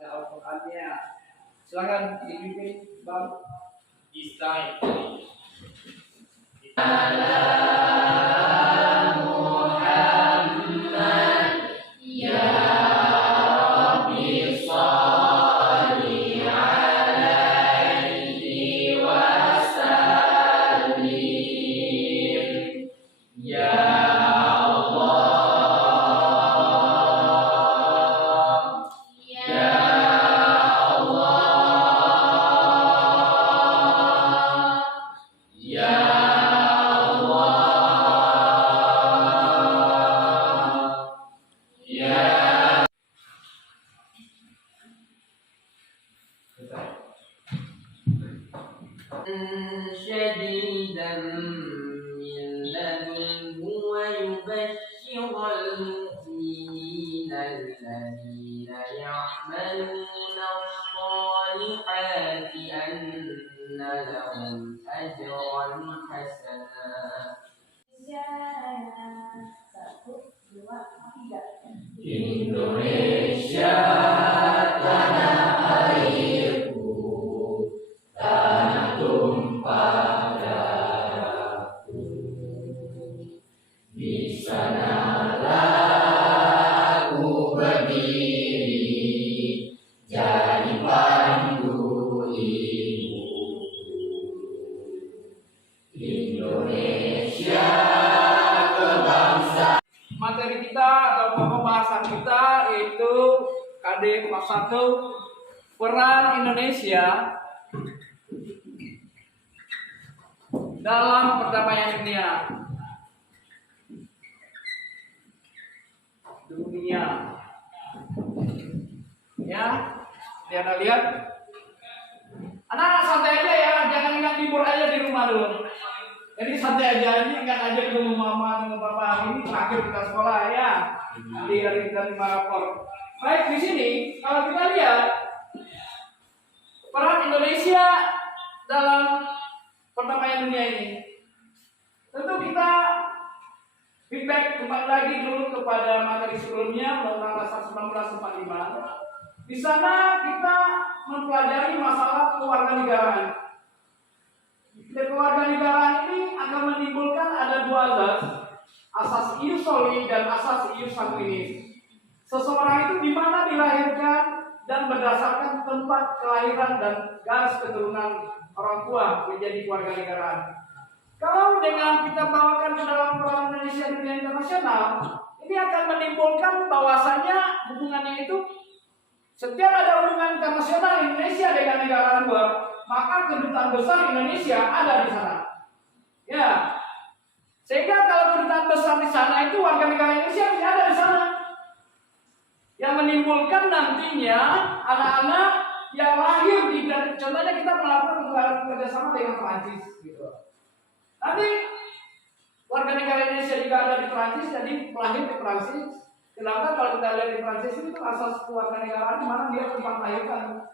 Al-Qur'annya. Silakan dipimpin Bang Istai. شديدا من لدنه ويبشر المؤمنين الذين يعملون الصالحات أن لهم أجرا حسنا. Indonesia tanah airku, tanah tumpah darahku. Di sanalah aku berdiri, jadi pandu ibuku. Indonesia kebangsaan. Materi kita atau pembahasan kita yaitu KD kelas 1 peran Indonesia dalam perdamaian dunia. Ya, Anda lihat. Anak-anak santai aja ya, jangan ingat libur aja di rumah dulu. Jadi santai aja, ini ingat aja ketemu mama dengan papa. Ini terakhir kita sekolah ya. Nanti hari kita terima rapor. Baik, di sini kalau kita lihat peran Indonesia dalam perdamaian dunia ini, tentu kita feedback kembali lagi dulu kepada materi sebelumnya, Undang-Undang Dasar 1945. Di sana kita mempelajari masalah kewarganegaraan. Kewarganegaraan ini akan menimbulkan ada dua asas ius soli dan asas ius sanguinis. Seseorang itu di mana dilahirkan dan berdasarkan tempat kelahiran dan garis keturunan orang tua menjadi kewarganegaraan. Kalau dengan kita bawakan ke dalam peran Indonesia di dunia internasional, ini akan menimbulkan bahwasanya hubungannya itu setiap ada hubungan internasional Indonesia dengan negara luar, maka kedutaan besar Indonesia ada di sana. Ya, sehingga kalau kedutaan besar di sana itu warga negara Indonesia tidak ada di sana, yang menimbulkan nantinya anak-anak yang lahir di, contohnya kita melakukan kerjasama dengan Perancis, gitu. Nanti warga negara Indonesia juga ada di Perancis, jadi lahir di Perancis. Kenapa kalau kita lihat di Perancis itu asas kewarganegaraan di mana dia tempat melahirkan,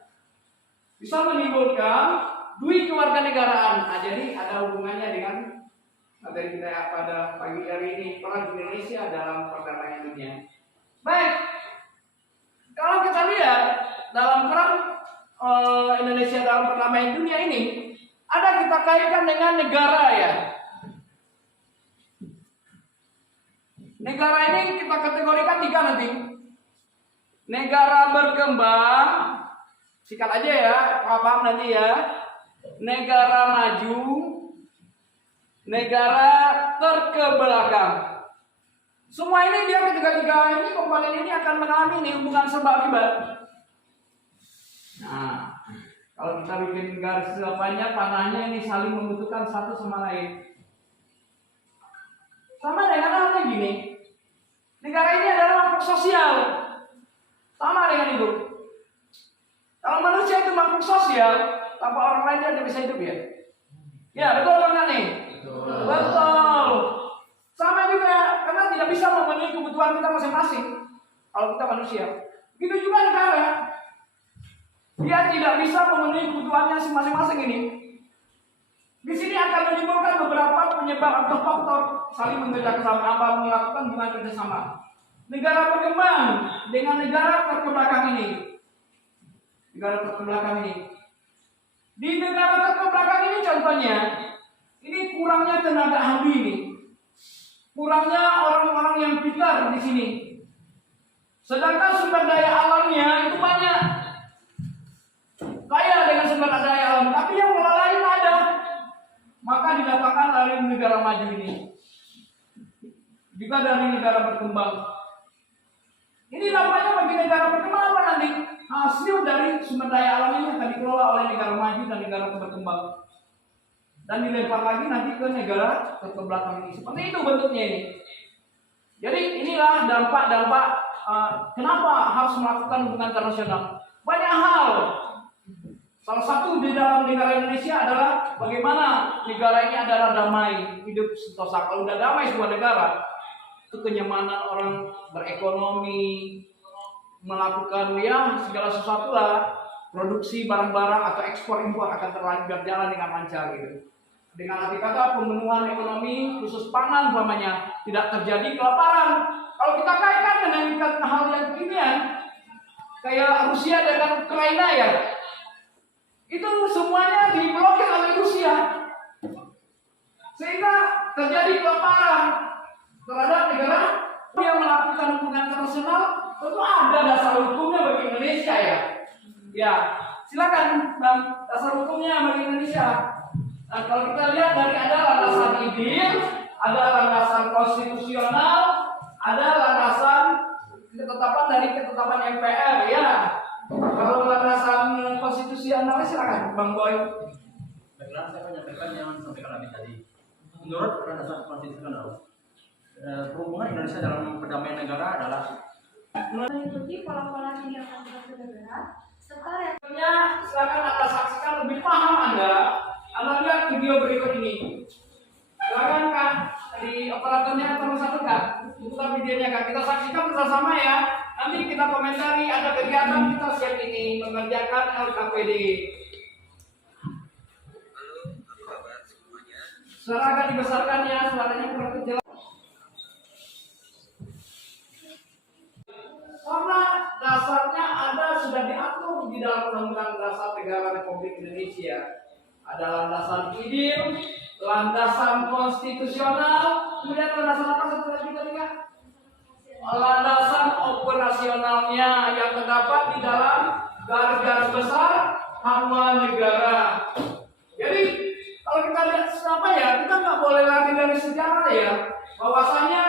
bisa menimbulkan dui kewarganegaraan. Nah, jadi ada hubungannya dengan materi kita pada pagi hari ini, peran Indonesia dalam perdamaian dunia. Baik, kalau kita lihat dalam peran Indonesia dalam perdamaian dunia ini, ada kita kaitkan dengan negara ya. Negara ini kita kategorikan 3 nanti. Negara berkembang, sikat aja ya, paham nanti ya. Negara maju, negara terkebelakang. Semua ini dia ketiga-tiga ini komponen ini akan mengalami nih hubungan sebab akibat. Nah, kalau kita bikin garis banyak panahnya ini saling membutuhkan satu sama lain. Sama dengan halnya gini. Negara ini adalah makhluk sosial. Sama dengan itu. Kalau manusia itu makhluk sosial, tanpa orang lain dia tidak bisa hidup ya. Ya, betul kan nih? Betul. Sama juga karena tidak bisa memenuhi kebutuhan kita masing-masing. Kalau kita manusia. Begitu juga negara. Dia tidak bisa memenuhi kebutuhannya masing-masing ini. Di sini akan menimbulkan beberapa penyebab atau faktor saling bekerjasama, melakukan hubungan kerjasama. Negara berkembang dengan negara terkebelakang ini. negara terbelakang ini. Di negara terbelakang ini contohnya, ini kurangnya tenaga ahli ini, kurangnya orang-orang yang pintar di sini. Sedangkan sumber daya alamnya itu banyak, kaya dengan sumber daya alam, tapi yang lain ada. Maka didatangkan dari negara maju ini, juga dari negara berkembang. Ini nampaknya bagi negara berkembang apa nanti? Hasil dari sumber daya alam ini akan dikelola oleh negara maju dan negara berkembang, dan dilempar lagi nanti ke negara terbelakang ini. Seperti itu bentuknya ini. Jadi inilah dampak-dampak kenapa harus melakukan hubungan internasional. Banyak hal. Salah satu di dalam negara Indonesia adalah bagaimana negara ini adalah damai, hidup sentosa. Kalau udah damai sebuah negara, itu kenyamanan orang berekonomi, melakukan ya segala sesuatu lah, produksi barang-barang atau ekspor impor akan berjalan dengan lancar gitu. Dengan arti kata pemenuhan ekonomi khusus pangan umpamanya tidak terjadi kelaparan. Kalau kita kaitkan dengan hal yang beginian, kayak Rusia dengan Ukraina ya, itu semuanya diblokir oleh Rusia, sehingga terjadi kelaparan terhadap negara yang melakukan hubungan internasional. Tentu ada dasar hukumnya bagi Indonesia ya. Ya, silakan Bang, dasar hukumnya bagi Indonesia. Nah, kalau kita lihat dari ada landasan IDIR, ada landasan konstitusional, ada landasan ketetapan MPR ya. Kalau landasan konstitusional silakan Bang Boy. Baiklah, saya menyampaikan yang disampaikan Abi tadi. Menurut landasan konstitusional, hubungan Indonesia dalam perdamaian negara adalah mengikuti pola-pola tindakan suatu negara serta Sebenarnya silakan Anda saksikan lebih paham Anda lihat video berikut ini. Silakan Kak, di operatornya tolong satu Kak, buka videonya Kak, kita saksikan bersama ya. Nanti kita komentari ada kegiatan kita siap ini mengerjakan LKPD. Halo, apa kabar semuanya? Suara agak dibesarkan ya, suaranya kurang kecil. Karena dasarnya ada sudah diatur di dalam Undang-Undang Dasar Negara Republik Indonesia. Ada landasan IDIR, landasan konstitusional, kemudian landasan apa satu lagi tadi Kak? Landasan operasionalnya yang terdapat di dalam garis-garis besar haluan negara. Jadi kalau kita lihat apa ya, kita nggak boleh lagi dari sejarah ya, bahwasanya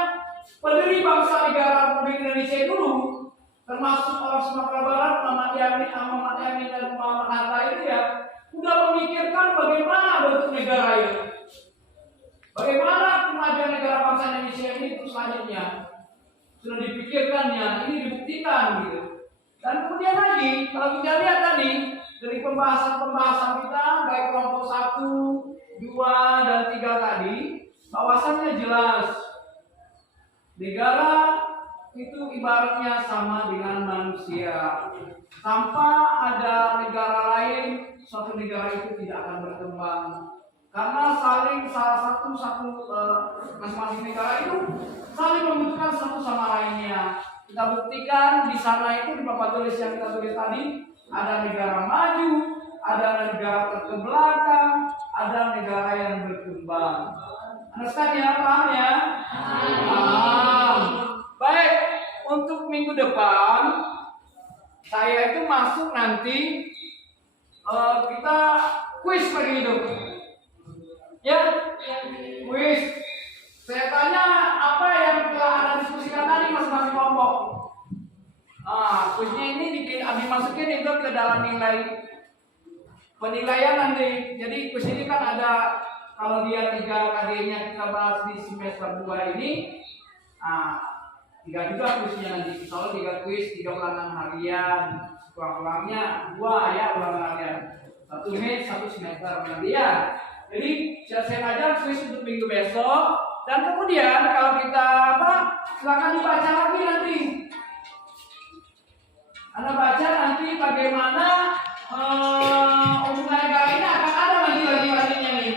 pendiri bangsa negara Republik Indonesia dulu, termasuk orang Sumatera Barat, Muhammad Yamin dan Muhammad Hatta itu ya, sudah memikirkan bagaimana bentuk negara ini, bagaimana kemajuan negara bangsa Indonesia ini terus selanjutnya. Sudah dipikirkannya, ini dibuktikan gitu. Dan kemudian lagi, kalau kita lihat tadi dari pembahasan kita baik kelompok 1, 2, dan 3 tadi, bahwasannya jelas negara itu ibaratnya sama dengan manusia. Tanpa ada negara lain, suatu negara itu tidak akan berkembang. Karena masing-masing negara itu saling membutuhkan satu sama lainnya. Kita buktikan di sana itu di papan tulis yang kita tulis tadi, ada negara maju, ada negara terbelakang, ada negara yang berkembang. Understand ya, paham ya? Paham. Baik, untuk minggu depan saya itu masuk nanti kita kuis lagi itu. Ya, kuis. Saya tanya apa yang telah Anda diskusikan tadi masing-masing kelompok. Kuisnya ini dimasukin itu ke dalam nilai penilaian nanti. Jadi kuis ini kan ada, kalau dia 3 KD-nya kita bahas di semester 2 ini, 3 juga kuisnya nanti. Kalau 3 kuis, 3 ulangan harian, kurang-kurangnya 2 ya ulangan harian. 1 menit 1 semester nanti ya. Jadi saya ajar kuis untuk minggu besok, dan kemudian kalau kita silakan dibaca lagi nanti. Anda baca nanti bagaimana hubungan negara ini akan ada lagi-laginya nih.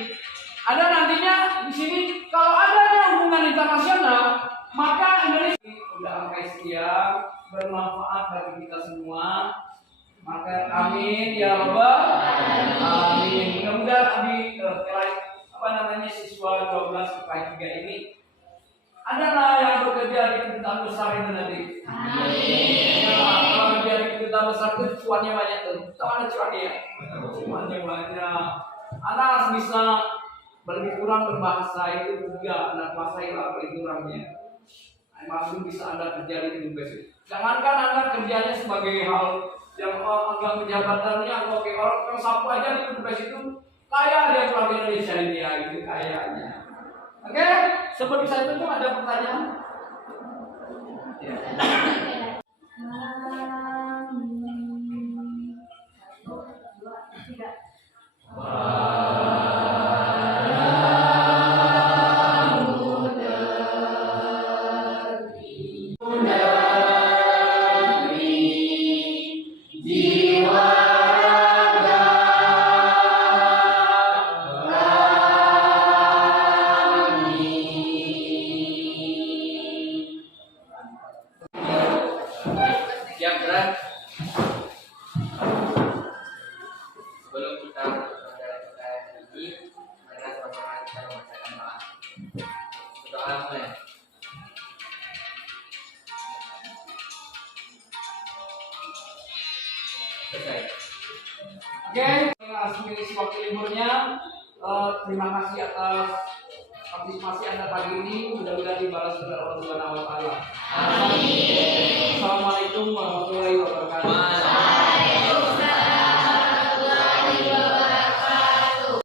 Ada nantinya di sini kalau adanya hubungan internasional, maka Indonesia sudah angka sekian bermanfaat bagi kita semua. Maka amin ya rabbal alamin. Mudah-mudahan Abi siswa 12 IPA 3 ini adalah yang bekerja di kedutaan besar itu nanti. Amin. Ya, kalau kerja di kedutaan besar itu cuannya banyak tuh. Tahu ada cuannya ya? Cuannya banyak. Anak harus bisa lebih kurang berbahasa itu juga, anak kuasai lah lebih kurangnya. Maksud bisa Anda kerja di kedubes. Jangankan Anda kerjanya sebagai hal yang agak pejabatannya, oke, orang sapu aja di kedubes itu kaya dia keluarga Indonesia ini ya, gitu kayaknya. Oke, sebelum saya tutup ada pertanyaan? Ya. Satu, dua, tiga. Siap, Bran? Sebelum kita ini, marilah sama-sama kita membacakan doa. Doa mulai. Selesai. Oke, langsung mengisi waktu liburnya. Terima kasih atas partisipasi Anda pagi ini. Mudah-mudahan dibalas oleh Allah Subhanahu wa taala. Amin. Assalamualaikum warahmatullahi wabarakatuh.